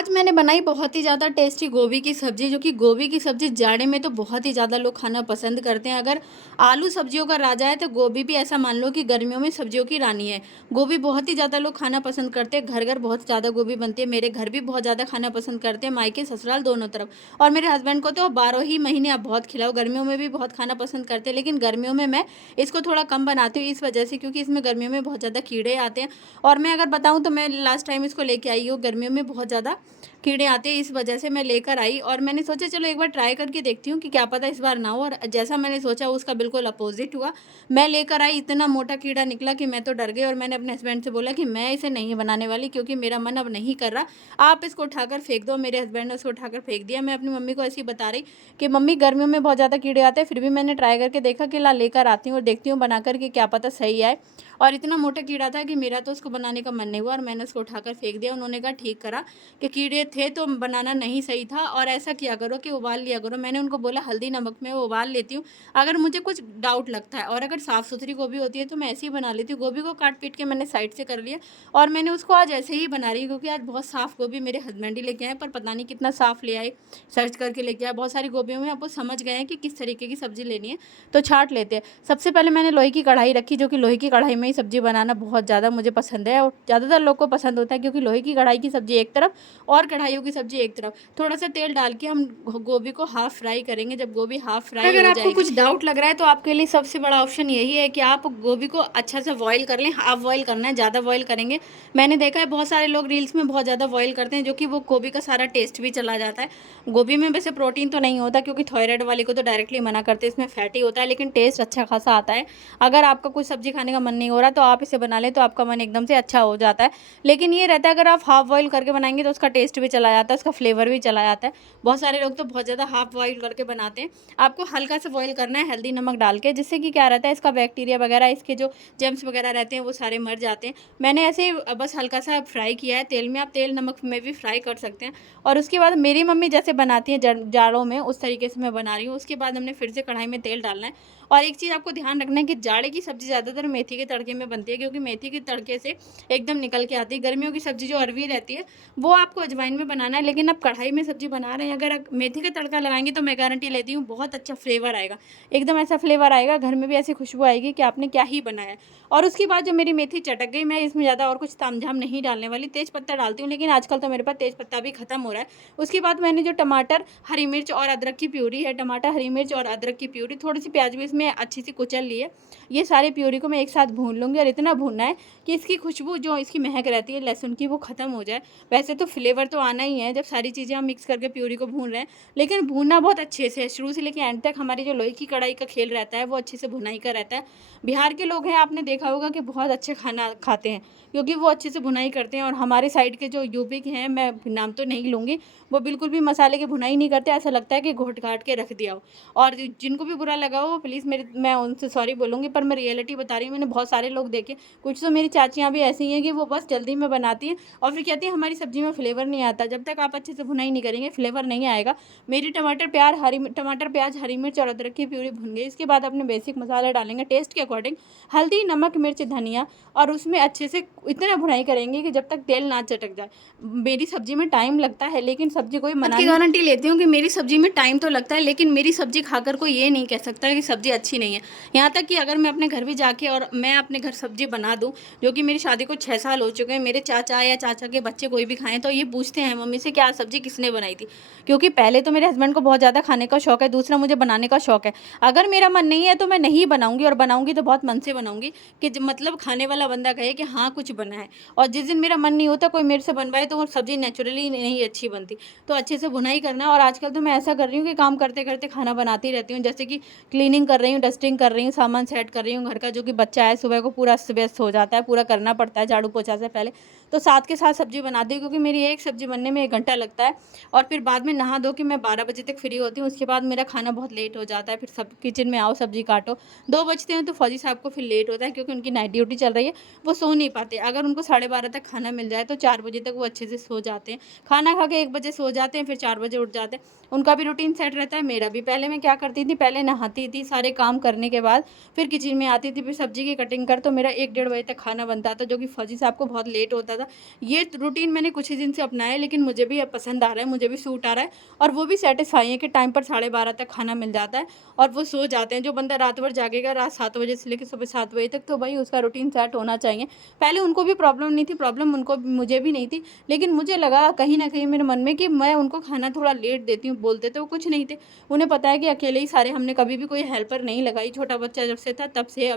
आज मैंने बनाई बहुत ही ज़्यादा टेस्टी गोभी की सब्ज़ी, जो कि गोभी की सब्ज़ी जाड़े में तो बहुत ही ज़्यादा लोग खाना पसंद करते हैं। अगर आलू सब्जियों का राजा है, तो गोभी भी ऐसा मान लो कि गर्मियों में सब्जियों की रानी है। गोभी बहुत ही ज़्यादा लोग खाना पसंद करते हैं, घर-घर बहुत ज़्यादा गोभी बनती है। मेरे घर भी बहुत ज़्यादा खाना पसंद करते हैं, मायके ससुराल दोनों तरफ। और मेरे हस्बैंड को तो 12 ही महीने आप बहुत खिलाओ, गर्मियों में भी बहुत खाना पसंद करते हैं। लेकिन गर्मियों में मैं इसको थोड़ा कम बनाती हूँ इस वजह से, क्योंकि इसमें गर्मियों में बहुत ज़्यादा कीड़े आते हैं। और मैं अगर बताऊँ तो मैं लास्ट टाइम इसको लेके आई हूँ, गर्मियों में बहुत ज़्यादा कीड़े आते हैं, इस वजह से मैं लेकर आई और मैंने सोचा चलो एक बार ट्राई करके देखती हूँ कि क्या पता इस बार ना हो। और जैसा मैंने सोचा उसका बिल्कुल अपोजिट हुआ। मैं लेकर आई, इतना मोटा कीड़ा निकला कि मैं तो डर गई और मैंने अपने हस्बैंड से बोला कि मैं इसे नहीं बनाने वाली, क्योंकि मेरा मन अब नहीं कर रहा, आप इसको उठाकर फेंक दो। मेरे हस्बैंड ने उसको उठाकर फेंक दिया। मैं अपनी मम्मी को ऐसे ही बता रही कि मम्मी गर्मियों में बहुत ज़्यादा कीड़े आते हैं, फिर भी मैंने ट्राई करके देखा कि ला लेकर आती हूँ और देखती हूँ बना कर के क्या पता सही आए। और इतना मोटा कीड़ा था कि मेरा तो उसको बनाने का मन नहीं हुआ और मैंने उसको उठाकर फेंक दिया। उन्होंने कहा ठीक करा कि कीड़े थे तो बनाना नहीं सही था, और ऐसा किया करो कि उबाल लिया करो। मैंने उनको बोला हल्दी नमक में वो उबाल लेती हूँ अगर मुझे कुछ डाउट लगता है, और अगर साफ़ सुथरी गोभी होती है तो मैं ऐसे ही बना लेती हूँ। गोभी को काट पीट के मैंने साइड से कर लिया और मैंने उसको आज ऐसे ही बना रही हूँ, क्योंकि आज बहुत साफ़ गोभी मेरे हस्बैंड ही लेके आए, पर पता नहीं कितना साफ़ ले आए, सर्च करके लेके आए। बहुत सारी गोभियों में आप वो समझ गए हैं कि किस तरीके की सब्ज़ी लेनी है, तो छाँट लेते हैं। सबसे पहले मैंने लोहे की कढ़ाई रखी, जो कि लोहे की कढ़ाई में ही सब्ज़ी बनाना बहुत ज़्यादा मुझे पसंद है और ज़्यादातर लोग को पसंद होता है, क्योंकि लोहे की कढ़ाई की सब्ज़ी एक तरफ और कढ़ाइयों की सब्ज़ी एक तरफ। थोड़ा-सा तेल डाल के हम गोभी को हाफ़ फ्राई करेंगे। जब गोभी हाफ़ फ्राई अगर हो आपको जाएगी, कुछ डाउट लग रहा है तो आपके लिए सबसे बड़ा ऑप्शन यही है कि आप गोभी को अच्छा से बॉयल कर लें। हाफ बॉयल करना है, ज़्यादा बॉयल करेंगे मैंने देखा है बहुत सारे लोग रील्स में बहुत ज़्यादा बॉयल करते हैं, जो कि वो गोभी का सारा टेस्ट भी चला जाता है। गोभी में वैसे प्रोटीन तो नहीं होता, क्योंकि थायराइड वाले को तो डायरेक्टली मना करते हैं, इसमें फैटी होता है, लेकिन टेस्ट अच्छा खासा आता है। अगर आपका कुछ सब्ज़ी खाने का मन नहीं हो रहा तो आप इसे बना लें, तो आपका मन एकदम से अच्छा हो जाता है। लेकिन ये रहता है अगर आप हाफ बॉयल करके बनाएँगे तो उसका टेस्ट भी चला जाता है, उसका फ्लेवर भी चला जाता है। बहुत सारे लोग तो बहुत ज़्यादा हाफ बॉयल करके बनाते हैं। आपको हल्का सा बॉयल करना है हल्दी नमक डाल के, जिससे कि क्या रहता है इसका बैक्टीरिया वगैरह, इसके जो जर्म्स वगैरह रहते हैं वो सारे मर जाते हैं। मैंने ऐसे ही बस हल्का सा फ्राई किया है तेल में, आप तेल नमक में भी फ्राई कर सकते हैं। और उसके बाद मेरी मम्मी जैसे बनाती हैं जाड़ों में, उस तरीके से मैं बना रही हूँ। उसके बाद हमने फिर से कढ़ाई में तेल डालना है। और एक चीज़ आपको ध्यान रखना है कि जाड़े की सब्ज़ी ज़्यादातर मेथी के तड़के में बनती है, क्योंकि मेथी के तड़के से एकदम निकल के आती है। गर्मियों की सब्ज़ी जो अरवी रहती है वो आपको अजवाइन में बनाना है, लेकिन आप कढ़ाई में सब्ज़ी बना रहे हैं, अगर मेथी का तड़का लगाएँगे तो मैं गारंटी लेती हूँ बहुत अच्छा फ्लेवर आएगा। एकदम ऐसा फ्लेवर आएगा, घर में भी ऐसी खुशबू आएगी कि आपने क्या ही बनाया है। और उसके बाद जो मेरी मेथी चटक गई, मैं इसमें ज़्यादा और कुछ तामझाम नहीं डालने वाली, तेज़ पत्ता डालती हूँ, लेकिन आजकल तो मेरे पास तेज़ पत्ता भी खत्म हो रहा है। उसके बाद मैंने जो टमाटर, हरी मिर्च और अदरक की प्यूरी है, टमाटर, हरी मिर्च और अदरक की प्यूरी, थोड़ी-सी प्याज़ भी इसमें अच्छी सी कुचल ली है। ये सारी प्यूरी को मैं एक साथ भून लूँगी और इतना भूनना है कि इसकी खुशबू, जो इसकी महक रहती है लहसुन की, वो ख़त्म हो जाए। वैसे तो फ्लेवर तो आना ही है जब सारी चीज़ें हम मिक्स करके प्यूरी को भून रहे हैं, लेकिन भूनना बहुत अच्छे से है, शुरू से लेके एंड तक। हमारी जो लोहे की कढ़ाई का खेल रहता है वो अच्छे से भुनाई का रहता है। बिहार के लोग हैं, आपने देखा होगा कि बहुत अच्छे खाना खाते हैं, क्योंकि वो अच्छे से भुनाई करते हैं। और हमारे साइड के जो यूपी के हैं, मैं नाम तो नहीं लूँगी, वो बिल्कुल भी मसाले की भुनाई नहीं करते, ऐसा लगता है कि घोट-घाट के रख दिया हो। और जिनको भी बुरा लगा हो प्लीज़ मैं उनसे सॉरी बोलूँगी, पर मैं रियलिटी बता रही हूँ, मैंने बहुत सारे लोग देखे। कुछ तो मेरी चाचियाँ भी ऐसी हैं कि वो बस जल्दी में बनाती हैं और फिर कहती हैं हमारी सब्ज़ी में फ्लेवर नहीं आता। जब तक आप अच्छे से भुनाई नहीं करेंगे, फ्लेवर नहीं आएगा। मेरी टमाटर, प्याज़, हरी मिर्च और अदरक की प्यूरी भुन गई। इसके बाद अपने बेसिक मसाले डालेंगे टेस्ट के अकॉर्डिंग, हल्दी, नमक, मिर्च, धनिया, और उसमें अच्छे से इतना भुनाई करेंगे कि जब तक तेल ना चटक जाए। मेरी सब्ज़ी में टाइम लगता है, लेकिन सब्ज़ी कोई बात मना की नहीं। गारंटी लेती हूँ कि मेरी सब्ज़ी में टाइम तो लगता है, लेकिन मेरी सब्ज़ी खाकर कोई ये नहीं कह सकता कि सब्ज़ी अच्छी नहीं है। यहाँ तक कि अगर मैं अपने घर भी जाके और मैं अपने घर सब्ज़ी बना दूँ, जो कि मेरी शादी को 6 साल हो चुके हैं, मेरे चाचा या चाचा के बच्चे कोई भी खाएँ तो ये पूछते हैं मम्मी से, क्या सब्ज़ी किसने बनाई थी? क्योंकि पहले तो मेरे हस्बैंड को बहुत ज़्यादा खाने का शौक है, दूसरा मुझे बनाने का शौक है। अगर मेरा मन नहीं है तो मैं नहीं बनाऊँगी, और बनाऊँगी तो बहुत मन से बनाऊँगी कि मतलब खाने वाला बंदा कहे कि हाँ, कुछ बना है। और जिस दिन मेरा मन नहीं होता कोई मेरे से बनवाए, तो वो सब्ज़ी नेचुरली नहीं अच्छी बनती। तो अच्छे से भुनाई करना है। और आजकल तो मैं ऐसा कर रही हूँ कि काम करते-करते खाना बनाती रहती हूँ। जैसे कि क्लीनिंग कर रही हूँ, डस्टिंग कर रही हूँ, सामान सेट कर रही हूँ घर का, जो कि बच्चा है सुबह को पूरा अस्त-व्यस्त हो जाता है, पूरा करना पड़ता है झाड़ू-पोछा से पहले। तो साथ के साथ सब्ज़ी बनाती हूँ, क्योंकि मेरी एक सब्ज़ी बनने में 1 घंटा लगता है, और फिर बाद में नहा धो के मैं 12 बजे तक फ्री होती हूँ। उसके बाद मेरा खाना बहुत लेट हो जाता है, फिर सब किचन में आओ, सब्ज़ी काटो। 2 बजते हैं तो फौजी साहब को फिर लेट होता है, क्योंकि उनकी नाइट ड्यूटी चल रही है, वो सो नहीं पाते। अगर उनको 12:30 तक खाना मिल जाए तो 4 बजे तक वो अच्छे से सो जाते हैं। खाना खा के 1 बजे सो जाते हैं, फिर 4 बजे उठ जाते हैं। उनका भी रूटीन सेट रहता है, मेरा भी। पहले मैं क्या करती थी, पहले नहाती थी, सारे काम करने के बाद फिर किचन में आती थी, फिर सब्ज़ी की कटिंग कर तो मेरा 1 डेढ़ बजे तक खाना बनता था, जो कि फौजी साहब को बहुत लेट होता था। ये रूटीन मैंने कुछ ही दिन से अपनाया है, लेकिन मुझे भी अब पसंद आ रहा है, मुझे भी सूट आ रहा है और वो भी सैटिस्फाई है कि टाइम पर 12:30 तक खाना मिल जाता है और वो सो जाते हैं। जो बंदा रात भर जागेगा रात 7 बजे से लेकर सुबह 7 बजे तक, तो भाई उसका रूटीन सेट होना चाहिए। पहले उनको भी प्रॉब्लम नहीं थी, प्रॉब्लम उनको मुझे भी नहीं थी, लेकिन मुझे लगा कहीं न कहीं मेरे मन में कि मैं उनको खाना थोड़ा लेट देती हूँ। बोलते तो वो कुछ नहीं थे, उन्हें पता है कि अकेले ही सारे, हमने कभी भी कोई हेल्पर नहीं लगाई। छोटा बच्चा जब से था तब से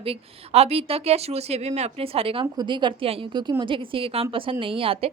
अभी तक या शुरू से भी मैं अपने सारे काम खुद ही करती आई हूँ, क्योंकि मुझे किसी के काम पसंद नहीं आते।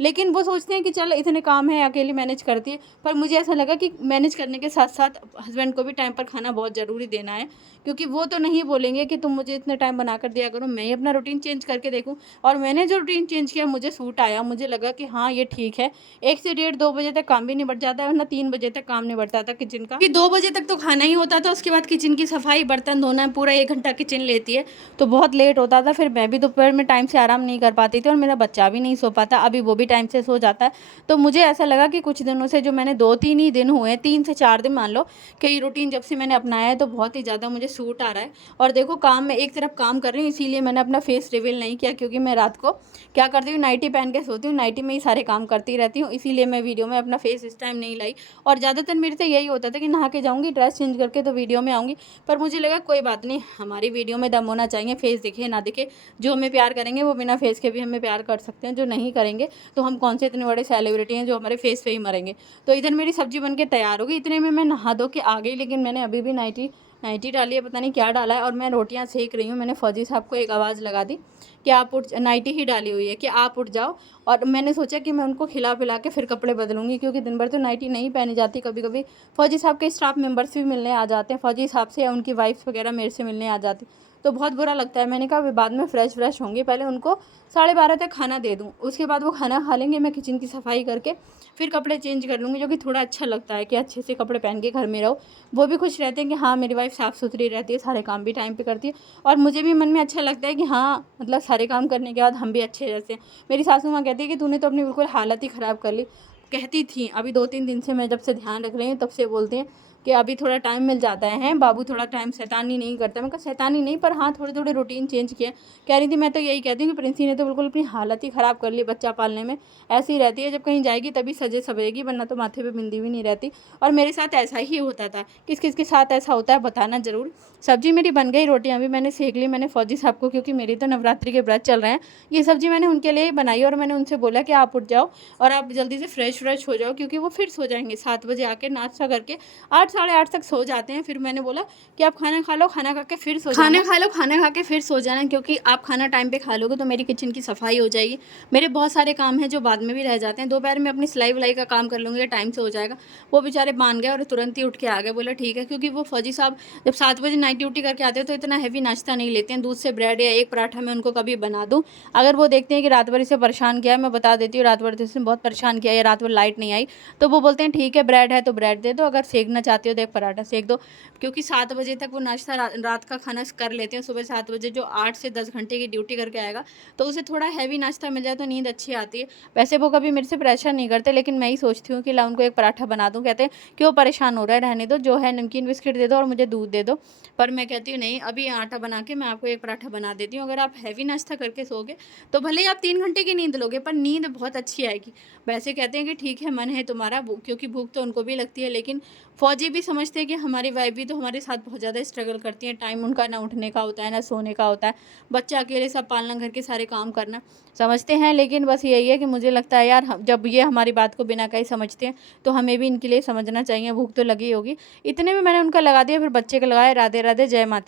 लेकिन वो सोचते हैं कि चल इतने काम हैं, अकेली मैनेज करती है, पर मुझे ऐसा लगा कि मैनेज करने के साथ साथ हस्बैंड को भी टाइम पर खाना बहुत ज़रूरी देना है, क्योंकि वो तो नहीं बोलेंगे कि तुम मुझे इतने टाइम बना कर दिया करो। मैं ही अपना रूटीन चेंज करके देखूँ, और मैंने जो रूटीन चेंज किया मुझे सूट आया। मुझे लगा कि हाँ ये ठीक है, 1 से डेढ़ 2 बजे तक काम भी निबट जाता है, वरना 3 बजे तक काम निबटता था किचन का, कि 2 बजे तक तो खाना ही होता था। उसके बाद किचन की सफाई, बर्तन धोना, पूरा 1 घंटा किचन लेती है, तो बहुत लेट होता था। फिर मैं भी दोपहर में टाइम से आराम नहीं कर पाती थी और मेरा बच्चा भी नहीं सो पाता। अभी वो भी टाइम से सो जाता है। तो मुझे ऐसा लगा कि कुछ दिनों से, जो मैंने 2-3 ही दिन हुए, 3 से 4 दिन मान लो, कि ये रूटीन जब से मैंने अपनाया है तो बहुत ही ज़्यादा मुझे सूट आ रहा है। और देखो काम मैं एक तरफ काम कर रही हूँ, इसीलिए मैंने अपना फेस रिवील नहीं किया, क्योंकि मैं रात को क्या करती हूँ, नाइटी पहन के सोती हूँ, नाइटी में ही सारे काम करती रहती हूँ, इसीलिए मैं वीडियो में अपना फेस इस टाइम नहीं लाई। और ज़्यादातर मेरे से यही होता था कि नहा के जाऊँगी, ड्रेस चेंज करके तो वीडियो में आऊँगी। पर मुझे लगा कोई बात नहीं, हमारी वीडियो में दम होना चाहिए, फेस दिखे ना दिखे। जो हमें प्यार करेंगे वो बिना फेस के भी हमें प्यार कर सकते हैं, जो नहीं करेंगे तो हम कौन से इतने बड़े सेलिब्रिटी हैं जो हमारे फेस पे ही मरेंगे। तो इधर मेरी सब्जी बन के तैयार हो गई, इतने में मैं नहा धो के आ गई, लेकिन मैंने अभी भी नाइटी डाली है, पता नहीं क्या डाला है, और मैं रोटियां सेक रही हूँ। मैंने फौजी साहब को एक आवाज़ लगा दी कि आप उठ, नाइटी ही डाली हुई है कि आप उठ जाओ। और मैंने सोचा कि मैं उनको खिला पिला के फिर कपड़े बदलूंगी, क्योंकि दिन भर तो नाइटी नहीं पहनी जाती। कभी कभी फौजी साहब के स्टाफ मेंबर्स भी मिलने आ जाते हैं, फौजी साहब से या उनकी वाइफ्स वगैरह मेरे से मिलने आ जाती, तो बहुत बुरा लगता है। मैंने कहा अभी बाद में फ्रेश होंगी, पहले उनको 12:30 तक खाना दे दूँ, उसके बाद वो खाना खा लेंगे, मैं किचन की सफाई करके फिर कपड़े चेंज कर लूँगी, जो कि थोड़ा अच्छा लगता है कि अच्छे से कपड़े पहन के घर में रहो। वो भी खुश रहते हैं कि हाँ मेरी वाइफ साफ़ सुथरी रहती है, सारे काम भी टाइम पे करती है, और मुझे भी मन में अच्छा लगता है कि हाँ मतलब सारे काम करने के बाद हम भी अच्छे रहते हैं। मेरी सासू माँ कहती है कि तूने तो अपनी बिल्कुल हालत ही ख़राब कर ली। कहती थी, अभी 2-3 दिन से मैं जब से ध्यान रख रही हूँ तब से बोलती हैं कि अभी थोड़ा टाइम मिल जाता है, बाबू थोड़ा टाइम शैतानी नहीं करता। मैं कहा शैतानी नहीं, पर हाँ थोड़े रूटीन चेंज किया। कह रही थी मैं तो यही कहती हूँ कि प्रिंसी ने तो बिल्कुल अपनी हालत ही ख़राब कर ली बच्चा पालने में। ऐसी रहती है, जब कहीं जाएगी तभी सजे सवेगी, वरना तो माथे पे बिंदी भी नहीं रहती। और मेरे साथ ऐसा ही होता था। किस किस के साथ ऐसा होता है बताना ज़रूर। सब्जी मेरी बन गई, रोटियाँ भी मैंने सेक ली। मैंने फौजी साहब को, क्योंकि मेरी तो नवरात्रि के व्रत चल रहे हैं, ये सब्जी मैंने उनके लिए बनाई, और मैंने उनसे बोला कि आप उठ जाओ और आप जल्दी से फ्रेश हो जाओ, क्योंकि वो फिर सो जाएंगे 7 बजे आके नाश्ता करके 8 साढ़े 8 तक सो जाते हैं। फिर मैंने बोला कि आप खाना खा लो, खाना खा के फिर सो जाना, खाना खा लो, खाना खा के फिर सो जाना, क्योंकि आप खाना टाइम पे खा लोगे तो मेरी किचन की सफाई हो जाएगी। मेरे बहुत सारे काम हैं जो बाद में भी रह जाते हैं। दोपहर में अपनी सिलाई विलाई का काम कर लूँगी, टाइम से हो जाएगा। वो बेचारे मान गए और तुरंत ही उठ के आ गए, बोला ठीक है, क्योंकि वो फौजी साहब जब 7 बजे नाइट ड्यूटी करके आते हैं तो इतना हैवी नाश्ता नहीं लेते हैं। दूध से ब्रेड या एक पराठा मैं उनको कभी बना दूँ, अगर वो देखते हैं कि रात भर इसे परेशान किया है, मैं बता देती हूँ रात भर तो इसने बहुत परेशान किया, या रात भर लाइट नहीं आई, तो वो बोलते हैं ठीक है ब्रेड है तो ब्रेड दे दो, अगर सेकना चाहती हो तो एक पराठा सेक दो। क्योंकि 7 बजे तक वो नाश्ता रात का खाना कर लेते हैं। सुबह 7 बजे जो 8 से 10 घंटे की ड्यूटी करके आएगा, तो उसे थोड़ा हैवी नाश्ता मिल जाए तो नींद अच्छी आती है। वैसे वो कभी मेरे से प्रेशर नहीं करते, लेकिन मैं ही सोचती हूँ कि ला उनको एक पराठा बना दूँ। कहते हैं क्यों परेशान हो रहा है, रहने दो, जो है नमकीन बिस्किट दे दो और मुझे दूध दे दो। पर मैं कहती हूँ नहीं, अभी आटा बना के मैं आपको एक पराठा बना देती हूँ। अगर आप हैवी नाश्ता करके सोगे तो भले ही आप 3 घंटे की नींद लोगे, पर नींद बहुत अच्छी आएगी। वैसे कहते हैं कि ठीक है मन है तुम्हारा, क्योंकि भूख तो उनको भी लगती है, लेकिन फौजी भी समझते हैं कि हमारी वाइफ भी तो हमारे साथ बहुत ज़्यादा स्ट्रगल करती हैं। टाइम उनका ना उठने का होता है ना सोने का होता है, बच्चा अकेले सब पालना, घर के सारे काम करना, समझते हैं। लेकिन बस यही है कि मुझे लगता है यार, जब ये हमारी बात को बिना कहीं समझते हैं तो हमें भी इनके लिए समझना चाहिए। भूख तो लगी होगी। इतने में मैंने उनका लगा दिया, फिर बच्चे का लगाया। राधे राधे, जय माता।